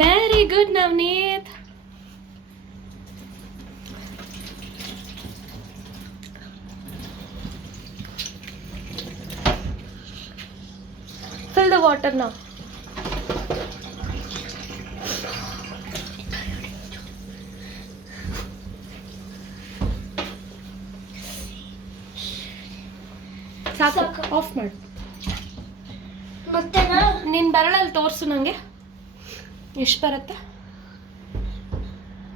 Very good, Navneeth. Fill the water now. ಸಾಕು of ಮಾಡು. ಮತ್ತೆ ನಿನ್ನ ಬೆರಳಲ್ಲಿ ತೋರಿಸು ನನಗೆ ಎಷ್ಟು ಬರುತ್ತೆ.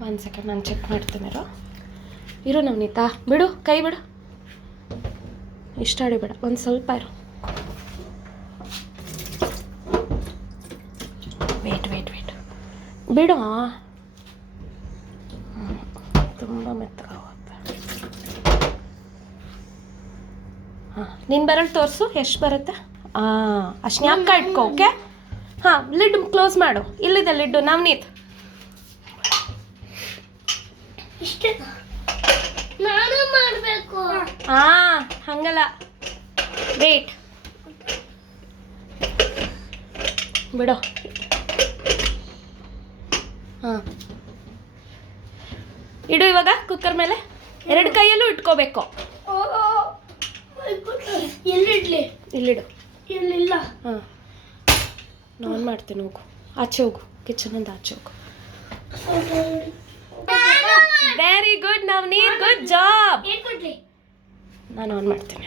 ಒಂದು ಸೆಕೆಂಡ್ ನಾನು ಚೆಕ್ ಮಾಡ್ತೀನಿ. ಇರು ನವನೀತಾ, ಬಿಡು ಕೈ ಬಿಡು, ಇಷ್ಟ ಆಡಿಬೇಡ, ಒಂದು ಸ್ವಲ್ಪ ಇರು. ವೇಟ್ ಬಿಡು. ತುಂಬ ಮೆತ್ತಗಾಗುತ್ತೆ. ಹಾಂ, ನಿನ್ನ ಬೆರಳು ತೋರಿಸು ಎಷ್ಟು ಬರುತ್ತೆ. ಅಷ್ಟು ಜ್ಞಾಪಕ ಇಟ್ಕೋ. ಓಕೆ. ಹಾಂ, ಲಿಡ್ ಕ್ಲೋಸ್ ಮಾಡು. ಇಲ್ಲಿದೆ ಲಿಡ್ಡು ನವನೀತ್. ಇಷ್ಟೇ ನಾನು ಮಾಡಬೇಕು. ಹಂಗಲ್ಲ, ವೇಟ್ ಬಿಡು. ಹಾಂ, ಇಡು ಇವಾಗ ಕುಕ್ಕರ್ ಮೇಲೆ. ಎರಡು ಕೈಯಲ್ಲೂ ಇಟ್ಕೋಬೇಕು. ಎಲ್ಲಿಡ್ಲಿ? ಇಲ್ಲಿಡು. ಇಲ್ಲಿಲ್ಲ. ಹಾಂ, ನಾನು ಮಾಡ್ತೀನಿ. ಹೋಗು, ಆಚೆ ಹೋಗು, ಕಿಚನಿಂದ ಆಚೆ ಹೋಗು. Very good Navneet, good job. ಏನ್ ಕೊಡ್ಲಿ? ನಾನು ಆನ್ ಮಾಡ್ತೀನಿ.